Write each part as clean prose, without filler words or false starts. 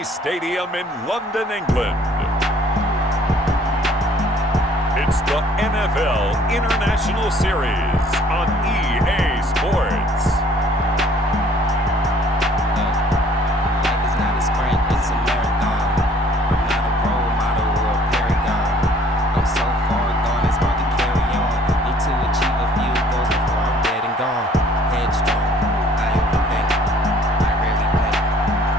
Wembley Stadium in London, England. It's the NFL International Series on EA Sports. Life is not a sprint, it's a marathon. I'm not a role model or a paragon. I'm so far gone, it's hard to carry on. Need to achieve a few goals before I'm dead and gone. Headstrong, I overthink, I rarely blink.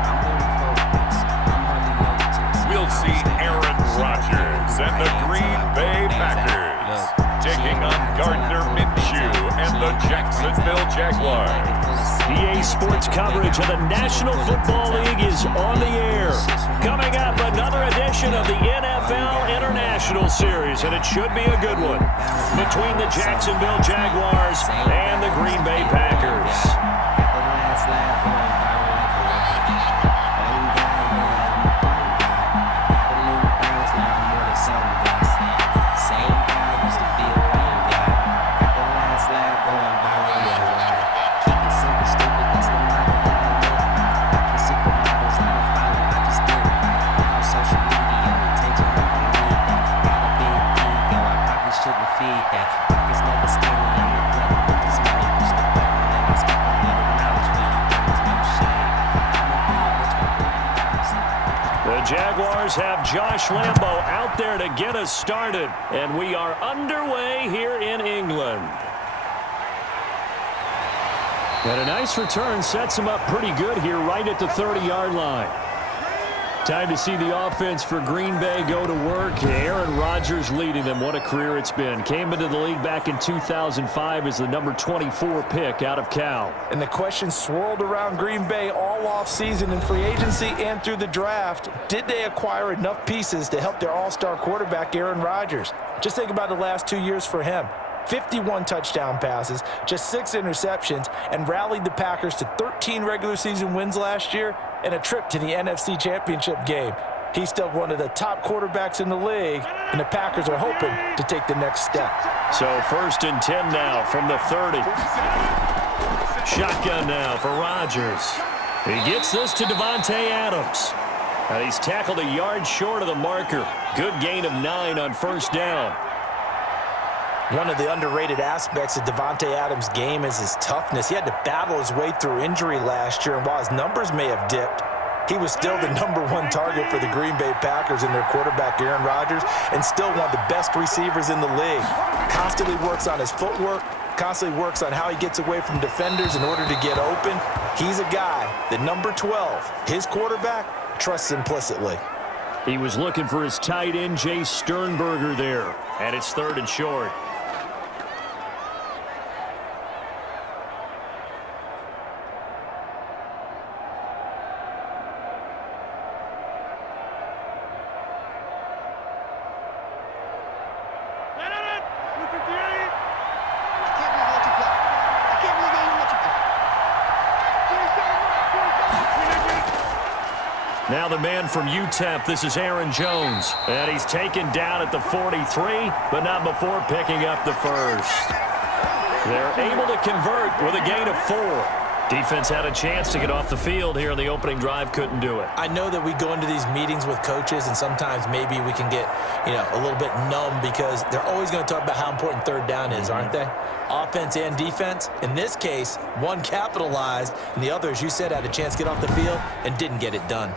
I'm very focused, I'm hardly noticed. We'll see Aaron Rodgers and the Green Bay Packers taking on Gardner Minshew and the Jacksonville Jaguars. EA Sports coverage of the National Football League is on the air. Coming up, another edition of the NFL International Series, and it should be a good one, between the Jacksonville Jaguars and the Green Bay Packers. The Jaguars have Josh Lambo out there to get us started, and we are underway here in England. And a nice return sets him up pretty good here right at the 30-yard line. Time to see the offense for Green Bay go to work. Aaron Rodgers leading them. What a career it's been. Came into the league back in 2005 as the number 24 pick out of Cal. And the question swirled around Green Bay all offseason in free agency and through the draft. Did they acquire enough pieces to help their all-star quarterback, Aaron Rodgers? Just think about the last 2 years for him. 51 touchdown passes, just 6 interceptions, and rallied the Packers to 13 regular season wins last year and a trip to the NFC Championship game. He's still one of the top quarterbacks in the league, and the Packers are hoping to take the next step. So 1st and 10 now from the 30. Shotgun now for Rodgers. He gets this to Davante Adams. And he's tackled a yard short of the marker. Good gain of 9 on 1st down. One of the underrated aspects of Davante Adams' game is his toughness. He had to battle his way through injury last year, and while his numbers may have dipped, he was still the #1 target for the Green Bay Packers and their quarterback, Aaron Rodgers, and still one of the best receivers in the league. Constantly works on his footwork, constantly works on how he gets away from defenders in order to get open. He's a guy that number 12, his quarterback, trusts implicitly. He was looking for his tight end, Jay Sternberger, there, and it's 3rd and short. Now the man from UTEP, this is Aaron Jones. And he's taken down at the 43, but not before picking up the 1st. They're able to convert with a gain of 4. Defense had a chance to get off the field here in the opening drive, couldn't do it. I know that we go into these meetings with coaches, and sometimes maybe we can get, a little bit numb because they're always going to talk about how important 3rd down is, aren't they? Offense and defense. In this case, one capitalized, and the other, as you said, had a chance to get off the field and didn't get it done.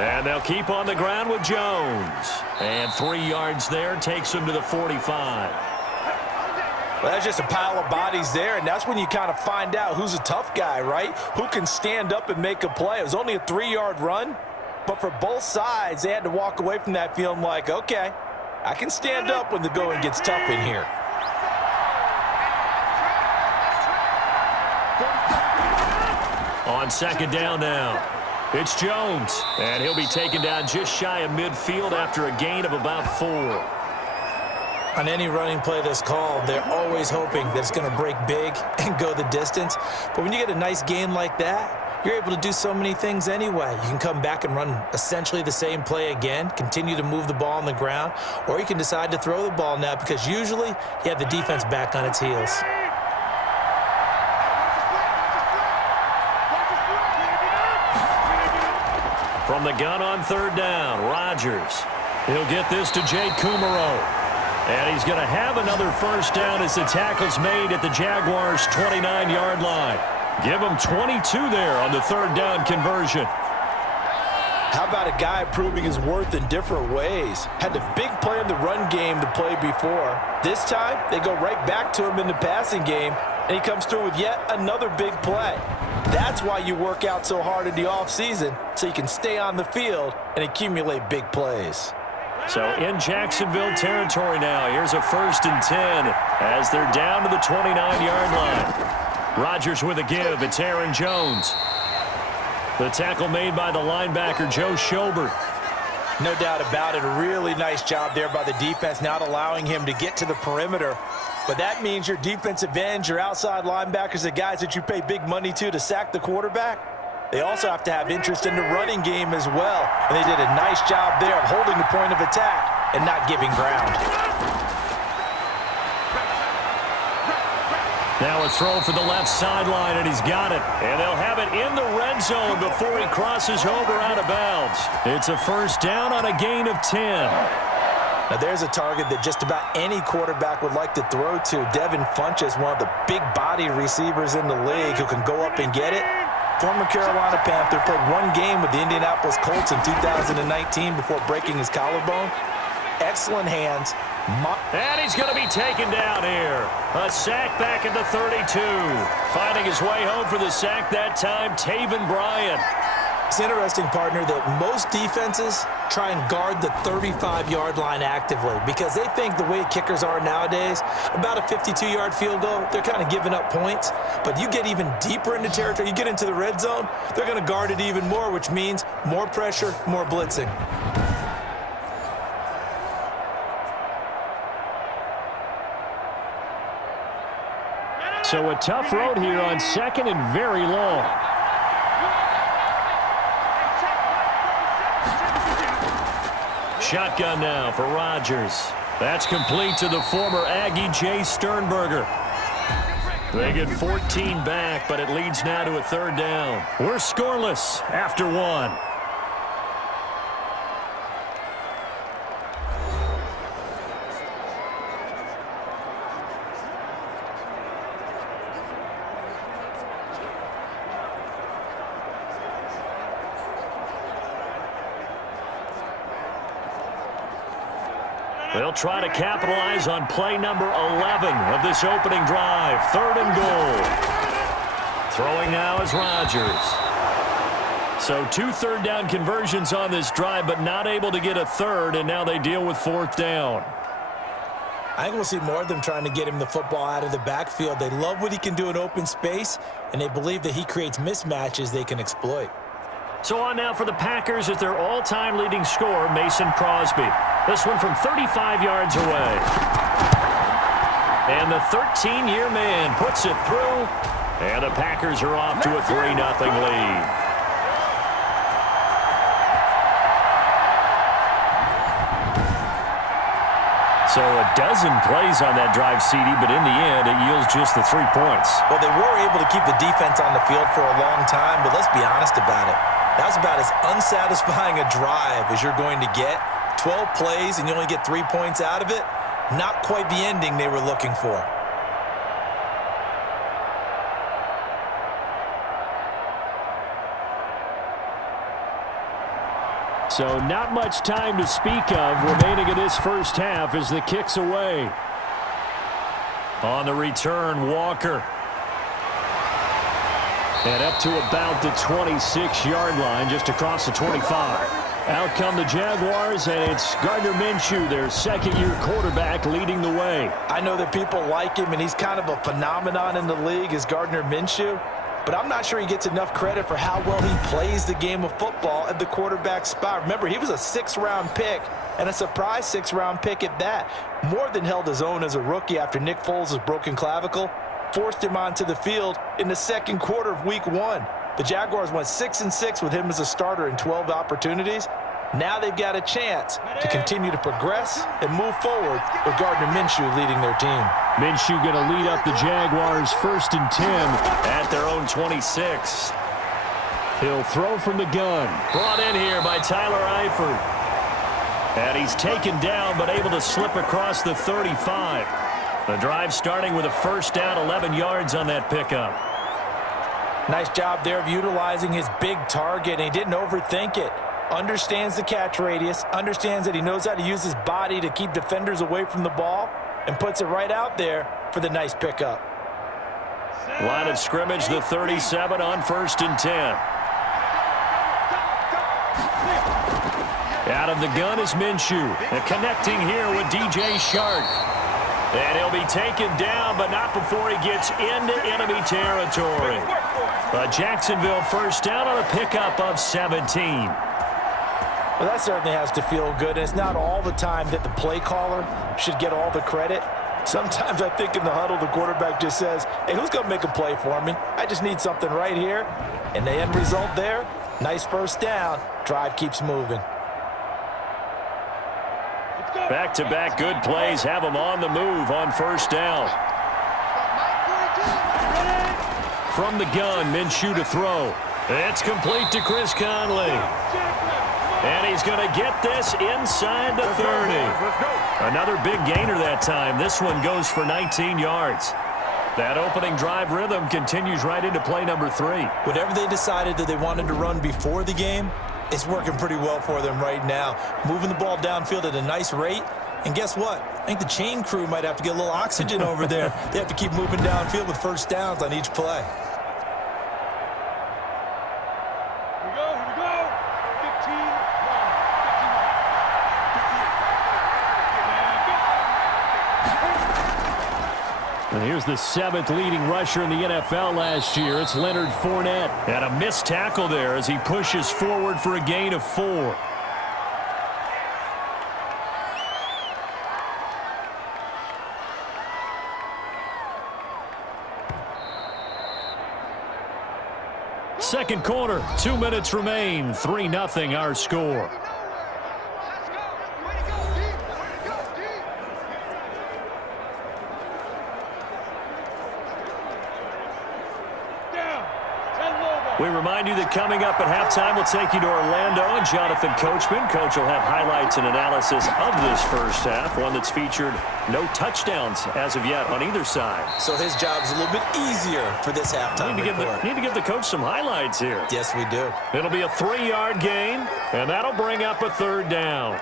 And they'll keep on the ground with Jones. And 3 yards there takes him to the 45. Well, that's just a pile of bodies there, and that's when you kind of find out who's a tough guy, right? Who can stand up and make a play. It was only a 3-yard run, but for both sides, they had to walk away from that feeling like, okay, I can stand up when the going gets tough in here. On 2nd down now. It's Jones, and he'll be taken down just shy of midfield after a gain of about 4. On any running play that's called, they're always hoping that it's going to break big and go the distance. But when you get a nice game like that, you're able to do so many things anyway. You can come back and run essentially the same play again, continue to move the ball on the ground, or you can decide to throw the ball now because usually you have the defense back on its heels. From the gun on third down, Rodgers. He'll get this to Jay Kumaro. And he's going to have another first down as the tackle's made at the Jaguars' 29-yard line. Give him 22 there on the third down conversion. How about a guy proving his worth in different ways? Had the big play in the run game to play before. This time, they go right back to him in the passing game, and he comes through with yet another big play. That's why you work out so hard in the offseason, so you can stay on the field and accumulate big plays. So in Jacksonville territory now, here's a 1st and 10 as they're down to the 29-yard line. Rodgers with a give. It's Aaron Jones. The tackle made by the linebacker, Joe Schobert. No doubt about it. A really nice job there by the defense, not allowing him to get to the perimeter. But that means your defensive ends, your outside linebackers, the guys that you pay big money to sack the quarterback, they also have to have interest in the running game as well. And they did a nice job there of holding the point of attack and not giving ground. Now a throw for the left sideline, and he's got it. And they'll have it in the red zone before he crosses over out of bounds. It's a first down on a gain of 10. Now there's a target that just about any quarterback would like to throw to. Devin Funchess, one of the big-bodied receivers in the league who can go up and get it. Former Carolina Panther, played one game with the Indianapolis Colts in 2019 before breaking his collarbone. Excellent hands. And he's going to be taken down here. A sack back at the 32. Finding his way home for the sack that time, Taven Bryan. It's interesting, partner, that most defenses try and guard the 35-yard line actively because they think the way kickers are nowadays, about a 52-yard field goal, they're kind of giving up points. But you get even deeper into territory, you get into the red zone, they're going to guard it even more, which means more pressure, more blitzing. So a tough road here on 2nd and very long. Shotgun now for Rodgers. That's complete to the former Aggie, Jay Sternberger. They get 14 back, but it leads now to a 3rd down. We're scoreless after 1. They'll try to capitalize on play number 11 of this opening drive. 3rd and goal. Throwing now is Rodgers. So 2 third down conversions on this drive, but not able to get a 3rd, and now they deal with 4th down. I think we'll see more of them trying to get him the football out of the backfield. They love what he can do in open space, and they believe that he creates mismatches they can exploit. So on now for the Packers as their all-time leading scorer, Mason Crosby. This one from 35 yards away. And the 13-year man puts it through, and the Packers are off to a 3-0 lead. So a dozen plays on that drive, CD, but in the end, it yields just the 3 points. Well, they were able to keep the defense on the field for a long time, but let's be honest about it. That was about as unsatisfying a drive as you're going to get. 12 plays and you only get 3 points out of it. Not quite the ending they were looking for. So not much time to speak of remaining in this first half as the kick's away. On the return, Walker. And up to about the 26-yard line, just across the 25. Out come the Jaguars, and it's Gardner Minshew, their second-year quarterback, leading the way. I know that people like him, and he's kind of a phenomenon in the league as Gardner Minshew. But I'm not sure he gets enough credit for how well he plays the game of football at the quarterback spot. Remember, he was a 6th-round pick, and a surprise 6th-round pick at that. More than held his own as a rookie after Nick Foles' broken clavicle. Forced him onto the field in the second quarter of week 1. The Jaguars went 6-6 with him as a starter in 12 opportunities. Now they've got a chance to continue to progress and move forward with Gardner Minshew leading their team. Minshew going to lead up the Jaguars 1st and 10 at their own 26. He'll throw from the gun. Brought in here by Tyler Eifert. And he's taken down but able to slip across the 35. The drive starting with a first down, 11 yards on that pickup. Nice job there of utilizing his big target, and he didn't overthink it. Understands the catch radius, understands that he knows how to use his body to keep defenders away from the ball, and puts it right out there for the nice pickup. Line of scrimmage, the 37 on 1st and 10. Out of the gun is Minshew. And connecting here with DJ Shark. And he'll be taken down, but not before he gets into enemy territory. A Jacksonville first down on a pickup of 17. Well, that certainly has to feel good. And it's not all the time that the play caller should get all the credit. Sometimes I think in the huddle, the quarterback just says, hey, who's going to make a play for me? I just need something right here. And the end result there, nice first down. Drive keeps moving. Back-to-back good plays have him on the move on first down. From the gun, Minshew to throw. It's complete to Chris Conley. And he's going to get this inside the 30. Another big gainer that time. This one goes for 19 yards. That opening drive rhythm continues right into play number 3. Whatever they decided that they wanted to run before the game, it's working pretty well for them right now. Moving the ball downfield at a nice rate. And guess what? I think the chain crew might have to get a little oxygen over there. They have to keep moving downfield with first downs on each play. Here we go. 15. And here's the 7th leading rusher in the NFL last year. It's Leonard Fournette. And a missed tackle there as he pushes forward for a gain of 4. Second quarter, 2 minutes remain. 3-0 our score. We remind you that coming up at halftime, we'll take you to Orlando and Jonathan Coachman. Coach will have highlights and analysis of this first half, one that's featured no touchdowns as of yet on either side. So his job's a little bit easier for this halftime report. Need to give the coach some highlights here. Yes, we do. It'll be a 3-yard gain, and that'll bring up a 3rd down.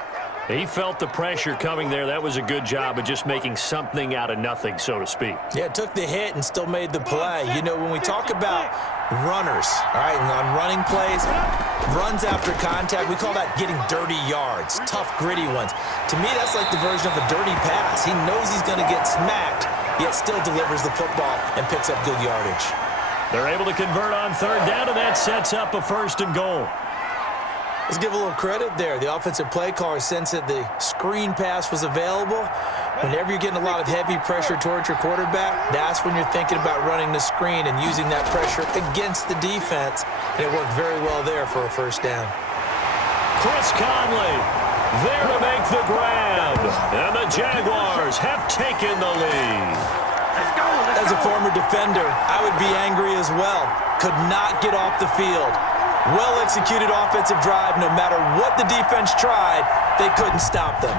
He felt the pressure coming there. That was a good job of just making something out of nothing, so to speak. Yeah, took the hit and still made the play. You know, when we talk about runners, all right, and on running plays, runs after contact, we call that getting dirty yards, tough, gritty ones. To me, that's like the version of a dirty pass. He knows he's going to get smacked, yet still delivers the football and picks up good yardage. They're able to convert on 3rd down, and that sets up a 1st and goal. Let's give a little credit there. The offensive play caller sensed that the screen pass was available. Whenever you're getting a lot of heavy pressure towards your quarterback, that's when you're thinking about running the screen and using that pressure against the defense. And it worked very well there for a 1st down. Chris Conley there to make the grab. And the Jaguars have taken the lead. As a former defender, I would be angry as well. Could not get off the field. Well-executed offensive drive. No matter what the defense tried, they couldn't stop them.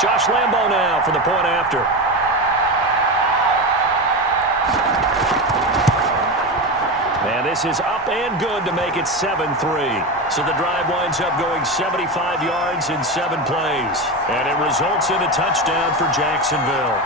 Josh Lambo now for the point after. And this is up and good to make it 7-3. So the drive winds up going 75 yards in 7 plays. And it results in a touchdown for Jacksonville.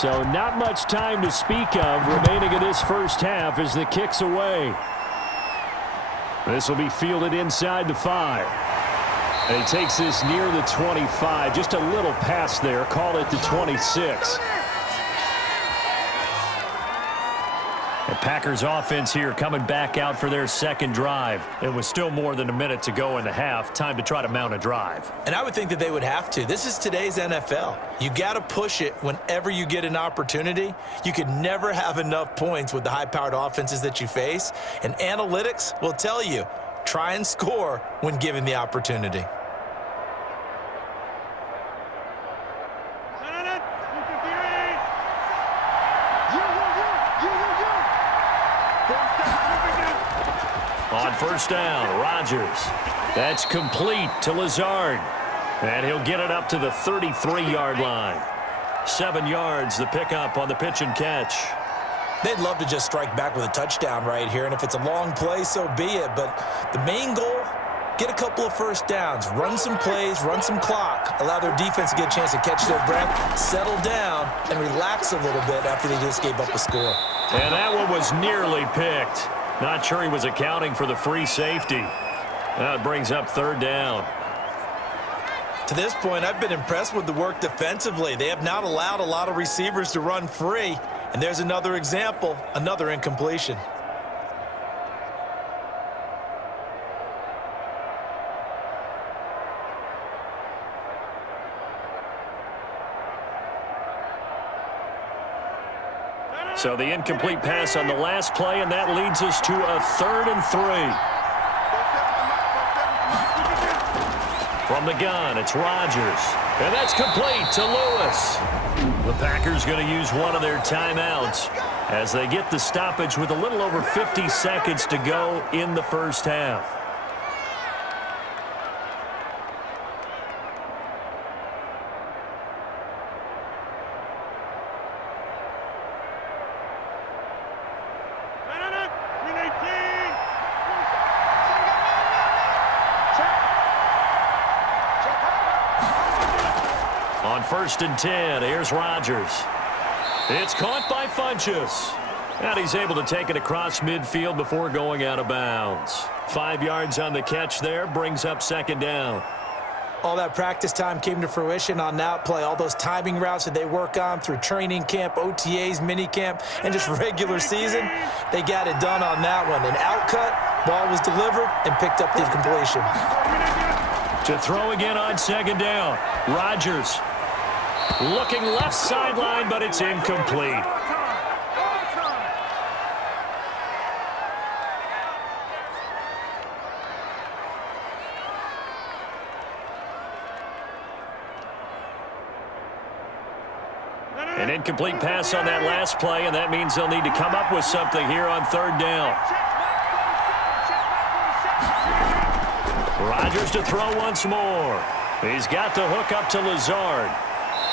So not much time to speak of remaining in this first half as the kick's away. This will be fielded inside the 5. And he takes this near the 25. Just a little pass there. Call it the 26. The Packers offense here coming back out for their second drive. It was still more than a minute to go in the half. Time to try to mount a drive. And I would think that they would have to. This is today's NFL. You got to push it whenever you get an opportunity. You could never have enough points with the high-powered offenses that you face. And analytics will tell you, try and score when given the opportunity. On first down, Rodgers. That's complete to Lazard. And he'll get it up to the 33-yard line. 7 yards, the pickup on the pitch and catch. They'd love to just strike back with a touchdown right here, and if it's a long play, so be it. But the main goal, get a couple of first downs, run some plays, run some clock, allow their defense to get a chance to catch their breath, settle down, and relax a little bit after they just gave up a score. And that one was nearly picked. Not sure he was accounting for the free safety. That brings up third down. To this point, I've been impressed with the work defensively. They have not allowed a lot of receivers to run free. And there's another example, another incompletion. So the incomplete pass on the last play, and that leads us to a 3rd and 3. From the gun, it's Rodgers. And that's complete to Lewis. The Packers going to use one of their timeouts as they get the stoppage with a little over 50 seconds to go in the first half. On 1st and 10, here's Rodgers. It's caught by Funchess. And he's able to take it across midfield before going out of bounds. 5 yards on the catch there, brings up 2nd down. All that practice time came to fruition on that play. All those timing routes that they work on through training camp, OTAs, minicamp, and just regular season, they got it done on that one. An outcut, ball was delivered, and picked up the completion. To throw again on 2nd down, Rodgers. Looking left sideline, but it's incomplete. An incomplete pass on that last play, and that means they'll need to come up with something here on 3rd down. Rodgers to throw once more. He's got the hook up to Lazard.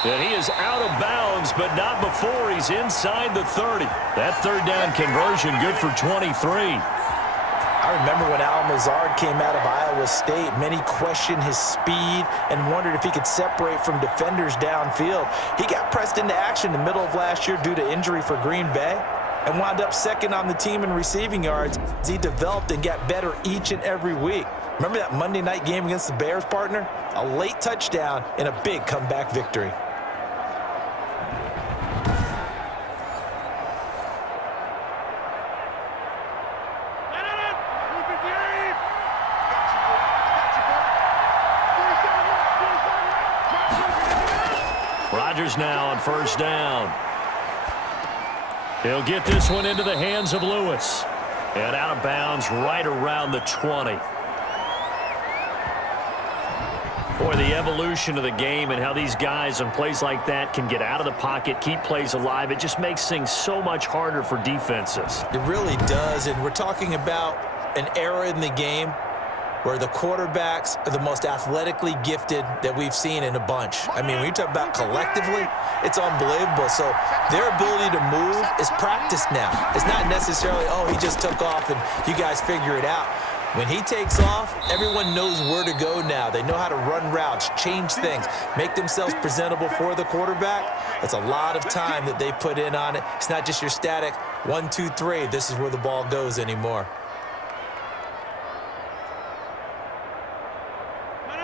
And he is out of bounds, but not before he's inside the 30. That 3rd down conversion good for 23. I remember when Al Lazard came out of Iowa State, many questioned his speed and wondered if he could separate from defenders downfield. He got pressed into action in the middle of last year due to injury for Green Bay and wound up 2nd on the team in receiving yards as he developed and got better each and every week. Remember that Monday night game against the Bears, partner? A late touchdown and a big comeback victory. Rodgers now on 1st down. He'll get this one into the hands of Lewis. And out of bounds right around the 20. Boy, the evolution of the game and how these guys on plays like that can get out of the pocket, keep plays alive, it just makes things so much harder for defenses. It really does, and we're talking about an era in the game where the quarterbacks are the most athletically gifted that we've seen in a bunch. I mean, when you talk about collectively, it's unbelievable. So their ability to move is practiced now. It's not necessarily, oh, he just took off and you guys figure it out. When he takes off, everyone knows where to go now. They know how to run routes, change things, make themselves presentable for the quarterback. That's a lot of time that they put in on it. It's not just your static 1, 2, 3. This is where the ball goes anymore.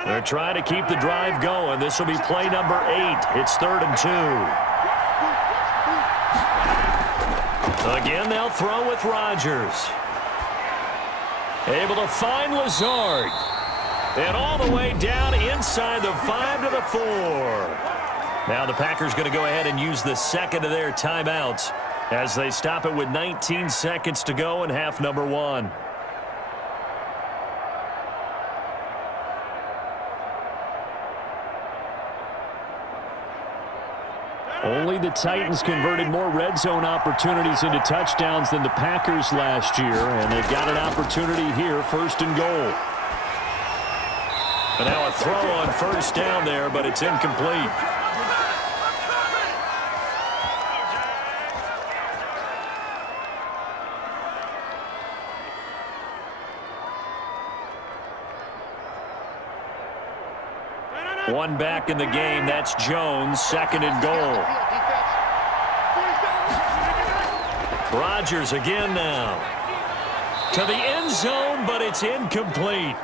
They're trying to keep the drive going. This will be play number 8. It's 3rd and 2. Again, they'll throw with Rodgers. Able to find Lazard. And all the way down inside the 5 to the 4. Now the Packers going to go ahead and use the second of their timeouts as they stop it with 19 seconds to go in half number 1. Only the Titans converted more red zone opportunities into touchdowns than the Packers last year, and they've got an opportunity here, 1st and goal. And now a throw on 1st down there, but it's incomplete. One back in the game. That's Jones, 2nd and goal. Rodgers again now. To the end zone, but it's incomplete.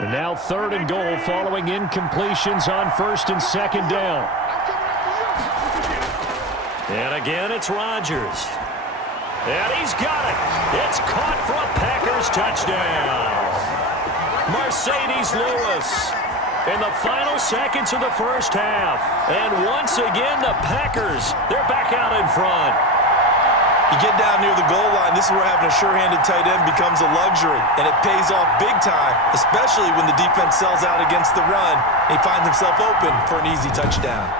And now 3rd and goal following incompletions on 1st and 2nd down. And again, it's Rodgers. And he's got it. It's caught for a Packers touchdown. Mercedes Lewis in the final seconds of the 1st half. And once again, the Packers, they're back out in front. You get down near the goal line, this is where having a sure-handed tight end becomes a luxury, and it pays off big time, especially when the defense sells out against the run. He finds himself open for an easy touchdown.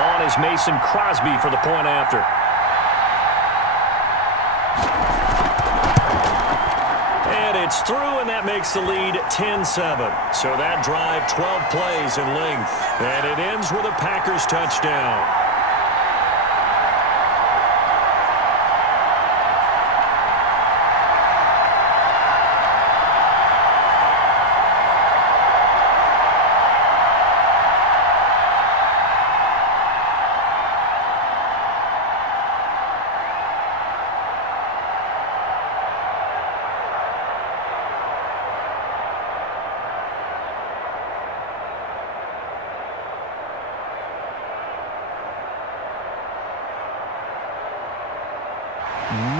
On is Mason Crosby for the point after. It's through, and that makes the lead 10-7. So that drive, 12 plays in length. And it ends with a Packers touchdown.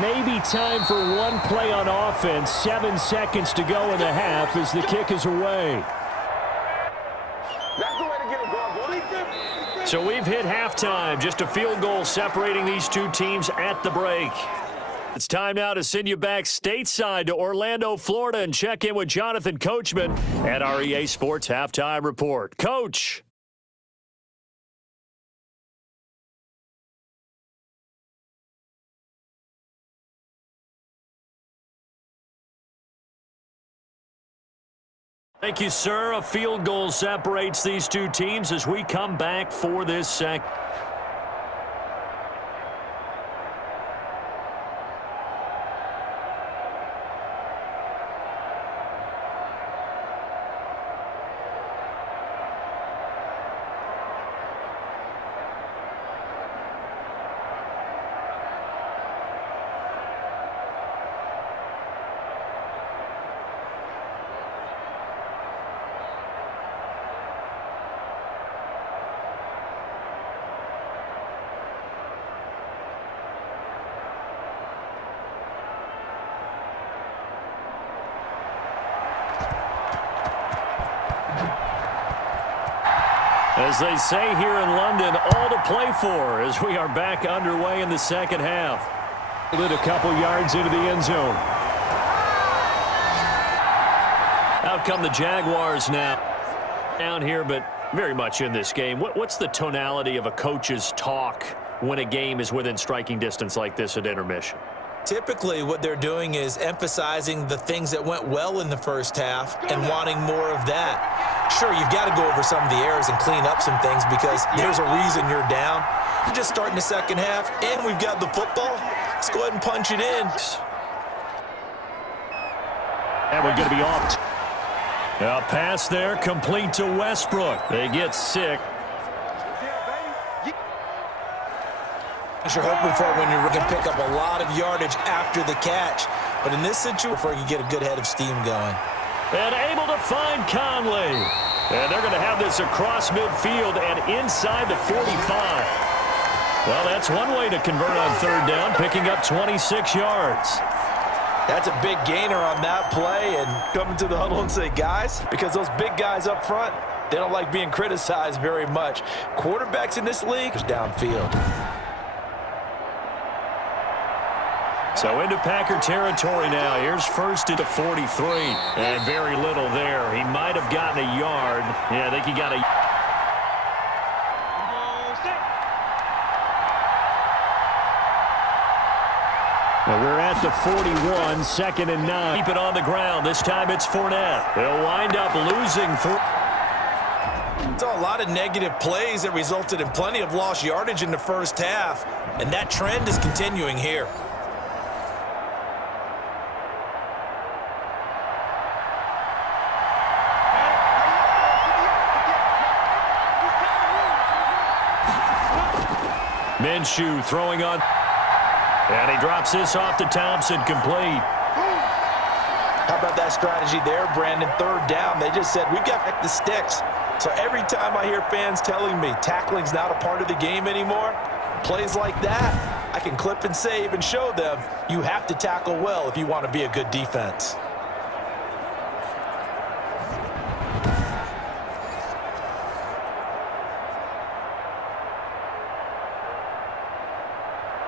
Maybe time for one play on offense. 7 seconds to go in the half as the kick is away. So we've hit halftime. Just a field goal separating these two teams at the break. It's time now to send you back stateside to Orlando, Florida, and check in with Jonathan Coachman at our EA Sports Halftime Report. Coach. Thank you, sir. A field goal separates these two teams as we come back for this second. As they say here in London, all to play for as we are back underway in the second half. Lit a couple yards into the end zone. Out come the Jaguars now. Down here, but very much in this game. What's the tonality of a coach's talk when a game is within striking distance like this at intermission? Typically, what they're doing is emphasizing the things that went well in the first half and wanting more of that. Sure, you've got to go over some of the errors and clean up some things because there's a reason you're down. You're just starting the second half, and we've got the football. Let's go ahead and punch it in. And we're going to be off. A pass there, complete to Westbrook. They get sick. You're hoping for when you can pick up a lot of yardage after the catch. But in this situation, before you get a good head of steam going. And able to find Conley. And they're going to have this across midfield and inside the 45. Well, that's one way to convert on third down, picking up 26 yards. That's a big gainer on that play, and coming to the huddle and say, guys, because those big guys up front, they don't like being criticized very much. Quarterbacks in this league is downfield. So into Packer territory now. Here's first at the 43. And very little there. He might have gotten a yard. Yeah, I think he got a... Well, we're at the 41, 2nd and 9. Keep it on the ground. This time it's Fournette. They'll wind up losing. Saw a lot of negative plays that resulted in plenty of lost yardage in the first half, and that trend is continuing here. Minshew throwing on. And he drops this off to Thompson, complete. How about that strategy there, Brandon? Third down, they just said, we've got the sticks. So every time I hear fans telling me tackling's not a part of the game anymore, plays like that, I can clip and save and show them you have to tackle well if you want to be a good defense.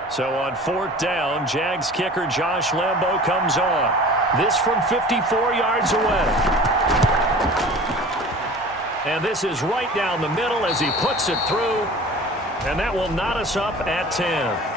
So on fourth down, Jags kicker Josh Lambo comes on. This from 54 yards away. And this is right down the middle as he puts it through. And that will knot us up at 10.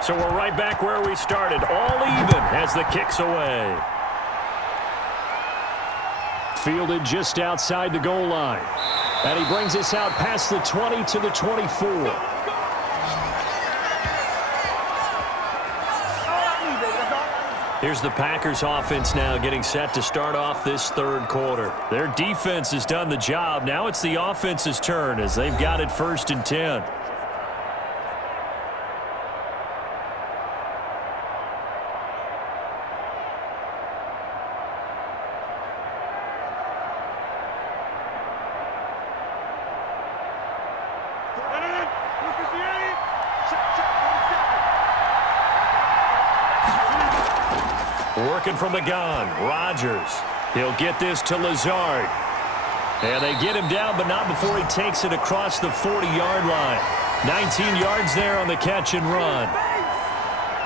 So we're right back where we started, all even as the kick's away. Fielded just outside the goal line. And he brings us out past the 20 to the 24. Here's the Packers offense now getting set to start off this third quarter. Their defense has done the job. Now it's the offense's turn as they've got it 1st and 10. Working from the gun, Rodgers. He'll get this to Lazard. And they get him down, but not before he takes it across the 40-yard line. 19 yards there on the catch and run.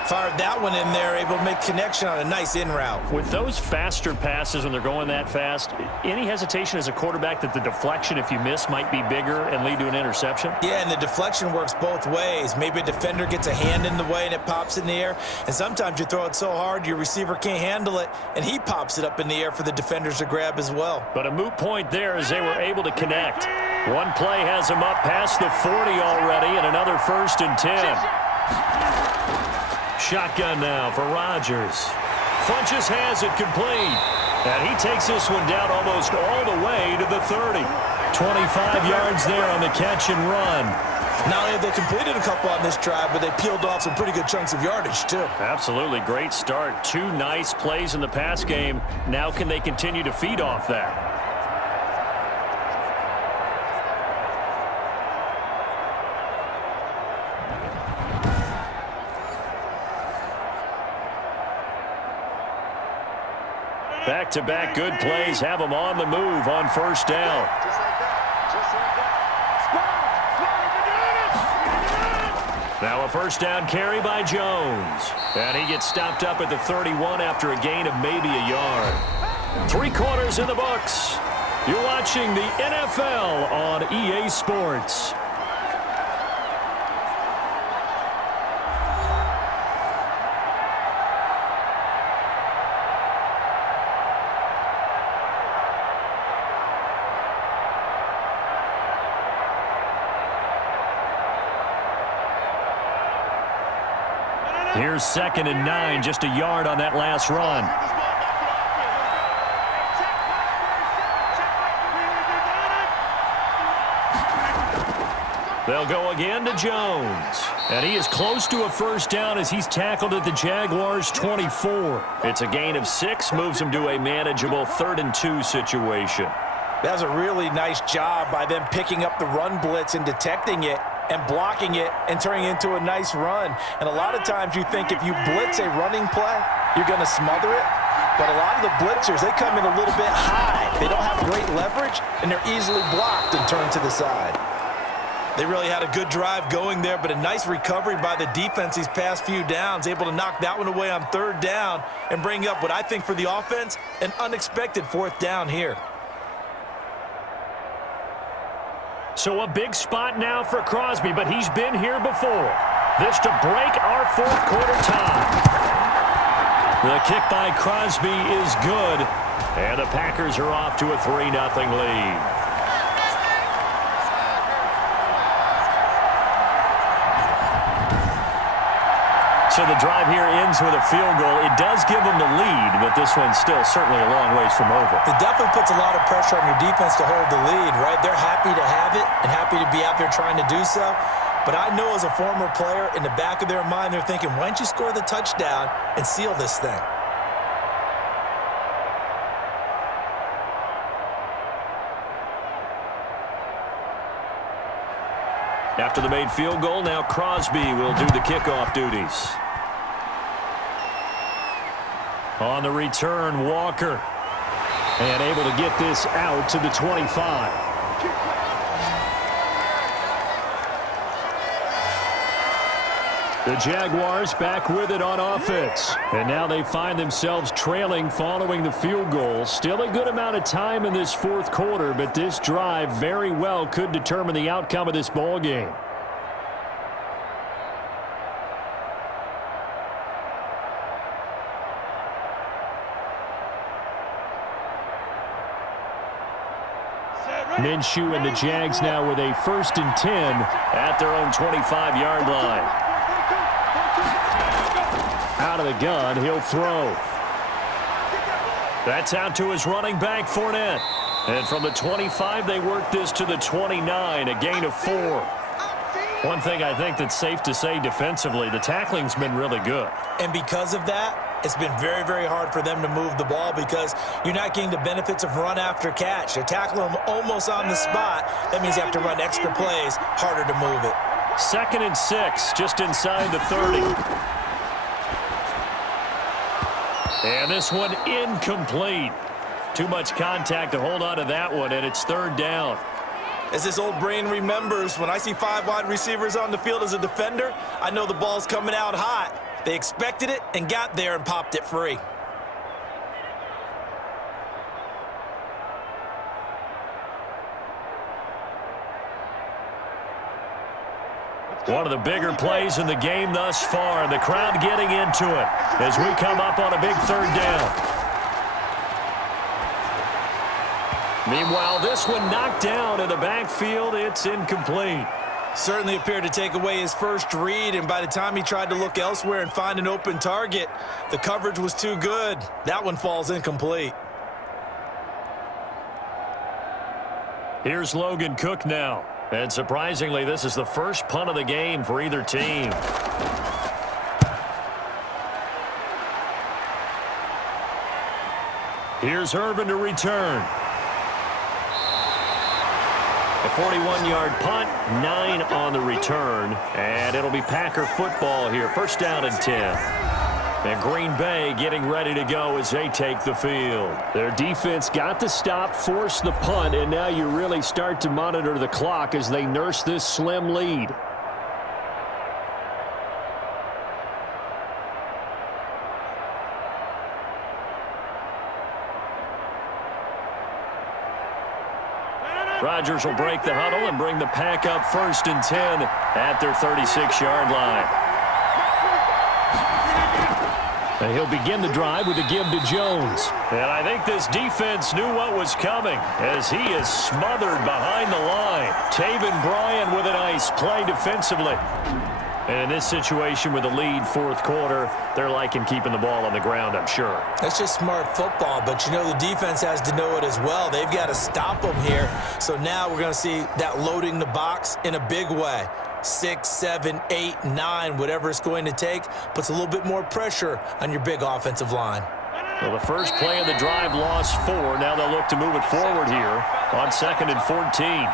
Fired that one in there, able to make connection on a nice in route. With those faster passes when they're going that fast, any hesitation as a quarterback that the deflection, if you miss, might be bigger and lead to an interception? Yeah, and the deflection works both ways. Maybe a defender gets a hand in the way and it pops in the air. And sometimes you throw it so hard your receiver can't handle it, and he pops it up in the air for the defenders to grab as well. But a moot point there as they were able to connect. One play has them up past the 40 already, and another 1st and 10. Shotgun now for Rodgers. Funches has it complete. And he takes this one down almost all the way to the 30. 25 yards there on the catch and run. Not only have they completed a couple on this drive, but they peeled off some pretty good chunks of yardage, too. Absolutely. Great start. 2 nice plays in the pass game. Now can they continue to feed off that? Back-to-back good plays have them on the move on first down. Now a first down carry by Jones. And he gets stopped up at the 31 after a gain of maybe a yard. 3 quarters in the books. You're watching the NFL on EA Sports. Here's 2nd and 9, just a yard on that last run. They'll go again to Jones. And he is close to a first down as he's tackled at the Jaguars' 24. It's a gain of 6, moves him to a manageable 3rd and 2 situation. That was a really nice job by them picking up the run blitz and detecting it and blocking it and turning it into a nice run. And a lot of times you think if you blitz a running play, you're going to smother it. But a lot of the blitzers, they come in a little bit high. They don't have great leverage, and they're easily blocked and turned to the side. They really had a good drive going there, but a nice recovery by the defense these past few downs, able to knock that one away on 3rd down and bring up what I think for the offense, an unexpected 4th down here. So a big spot now for Crosby, but he's been here before. This to break our 4th quarter tie. The kick by Crosby is good, and the Packers are off to a 3-0 lead. So the drive here ends with a field goal. It does give them the lead, but this one's still certainly a long ways from over. It definitely puts a lot of pressure on your defense to hold the lead, right? They're happy to have it and happy to be out there trying to do so. But I know as a former player, in the back of their mind, they're thinking, why don't you score the touchdown and seal this thing? After the made field goal, now Crosby will do the kickoff duties. On the return, Walker. And able to get this out to the 25. The Jaguars back with it on offense. And now they find themselves trailing following the field goal. Still a good amount of time in this 4th quarter, but this drive very well could determine the outcome of this ball game. Minshew and the Jags now with a 1st and 10 at their own 25-yard line. Out of the gun, he'll throw. That's out to his running back, Fournette. And from the 25, they work this to the 29, a gain of 4. One thing I think that's safe to say defensively, the tackling's been really good. And because of that, it's been very, very hard for them to move the ball because you're not getting the benefits of run after catch. They're tackling them almost on the spot. That means you have to run extra plays, harder to move it. 2nd and 6, just inside the 30. And this one incomplete. Too much contact to hold on to that one, and it's 3rd down. As this old brain remembers, when I see 5 wide receivers on the field as a defender, I know the ball's coming out hot. They expected it and got there and popped it free. One of the bigger plays in the game thus far. The crowd getting into it as we come up on a big 3rd down. Meanwhile, this one knocked down in the backfield. It's incomplete. Certainly appeared to take away his first read, and by the time he tried to look elsewhere and find an open target, the coverage was too good. That one falls incomplete. Here's Logan Cook now. And surprisingly, this is the first punt of the game for either team. Here's Irvin to return. A 41-yard punt, 9 on the return, and it'll be Packer football here. 1st down and 10. And Green Bay getting ready to go as they take the field. Their defense got the stop, forced the punt, and now you really start to monitor the clock as they nurse this slim lead. Rodgers will break the huddle and bring the pack up 1st and 10 at their 36-yard line. And he'll begin the drive with a give to Jones. And I think this defense knew what was coming as he is smothered behind the line. Taven Bryan with a nice play defensively. And in this situation with a lead 4th quarter, they're liking keeping the ball on the ground, I'm sure. That's just smart football, but you know the defense has to know it as well. They've got to stop them here. So now we're going to see that loading the box in a big way. 6, 7, 8, 9, whatever it's going to take, puts a little bit more pressure on your big offensive line. Well, the first play of the drive lost 4. Now they'll look to move it forward here on 2nd and 14.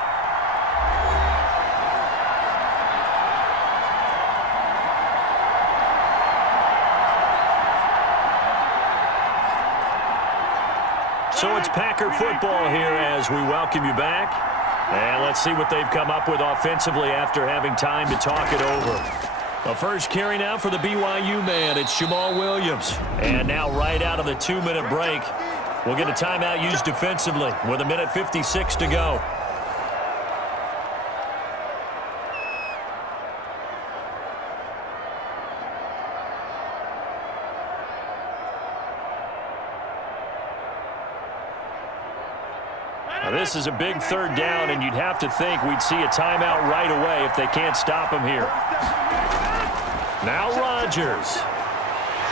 So it's Packer football here as we welcome you back. And let's see what they've come up with offensively after having time to talk it over. The first carry now for the BYU man. It's Jamal Williams. And now right out of the 2-minute break, we'll get a timeout used defensively with 1:56 to go. Now, this is a big 3rd down, and you'd have to think we'd see a timeout right away if they can't stop him here. Now Rodgers.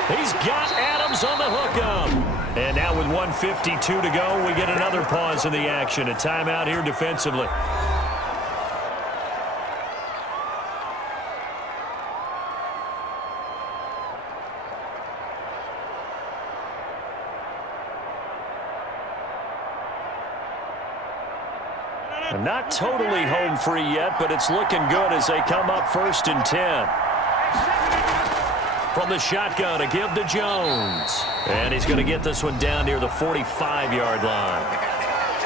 He's got Adams on the hookup. And now with 1:52 to go, we get another pause in the action. A timeout here defensively. Not totally home free yet, but it's looking good as they come up 1st and 10. From the shotgun, a give to Jones. And he's going to get this one down near the 45-yard line.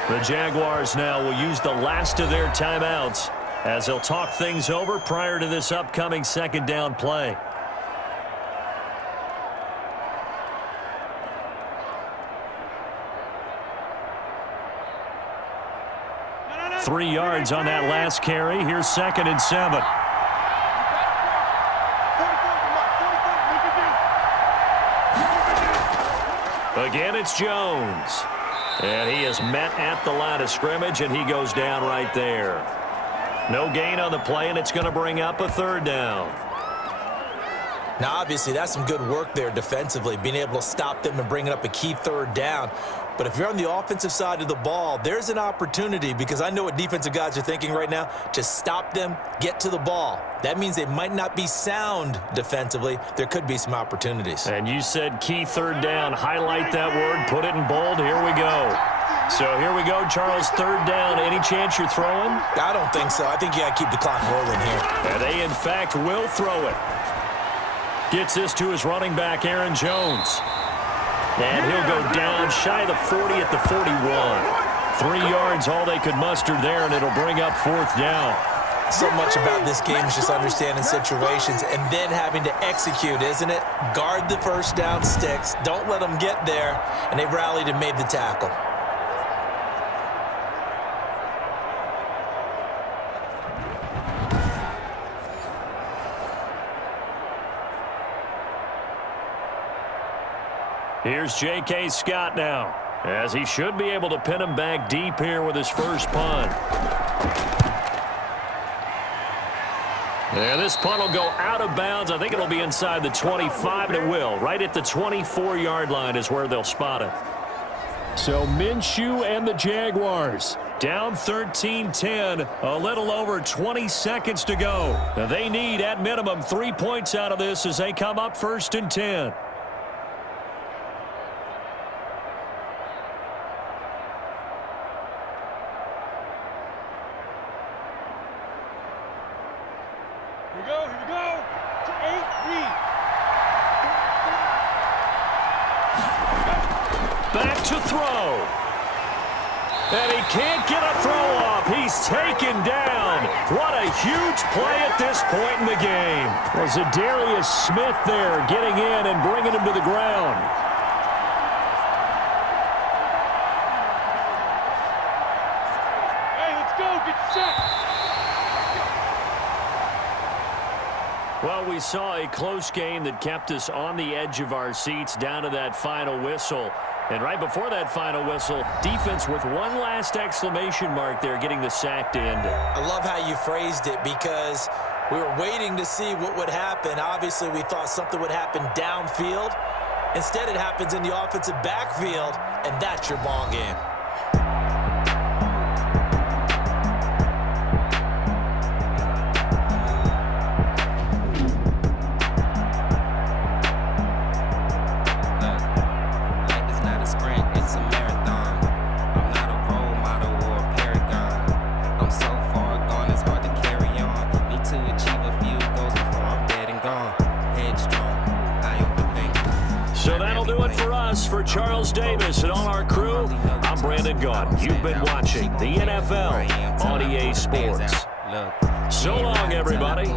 The Jaguars now will use the last of their timeouts as they'll talk things over prior to this upcoming 2nd down play. Three yards on that last carry. Here's 2nd and 7. Again, it's Jones. And he is met at the line of scrimmage, and he goes down right there. No gain on the play, and it's going to bring up a 3rd down. Now, obviously, that's some good work there defensively, being able to stop them and bring up a key 3rd down. But if you're on the offensive side of the ball, there's an opportunity because I know what defensive guys are thinking right now. Just stop them, get to the ball. That means they might not be sound defensively. There could be some opportunities. And you said key 3rd down. Highlight that word. Put it in bold. Here we go. So here we go, Charles. 3rd down. Any chance you're throwing? I don't think so. I think you got to keep the clock rolling here. And they, in fact, will throw it. Gets this to his running back, Aaron Jones. And he'll go down shy of the 40 at the 41. 3 yards, all they could muster there, and it'll bring up 4th down. So much about this game is just understanding situations and then having to execute, isn't it? Guard the 1st down sticks. Don't let them get there. And they rallied and made the tackle. Here's J.K. Scott now, as he should be able to pin him back deep here with his first punt. And this punt will go out of bounds. I think it'll be inside the 25, and it will. Right at the 24-yard line is where they'll spot it. So Minshew and the Jaguars down 13-10, a little over 20 seconds to go. Now they need, at minimum, 3 points out of this as they come up 1st and 10. Here we go. To 8 lead. back to throw. And he can't get a throw off. He's taken down. What a huge play at this point in the game. Was it Darius Smith there getting in and bringing him to the ground? Hey, let's go. Get set. Well, we saw a close game that kept us on the edge of our seats down to that final whistle. And right before that final whistle, defense with one last exclamation mark there, getting the sack to end it. I love how you phrased it because we were waiting to see what would happen. Obviously, we thought something would happen downfield. Instead, it happens in the offensive backfield, and that's your ball game. For Charles Davis and all our crew, I'm Brandon Gaudin. You've been watching the NFL on EA Sports. So long, everybody.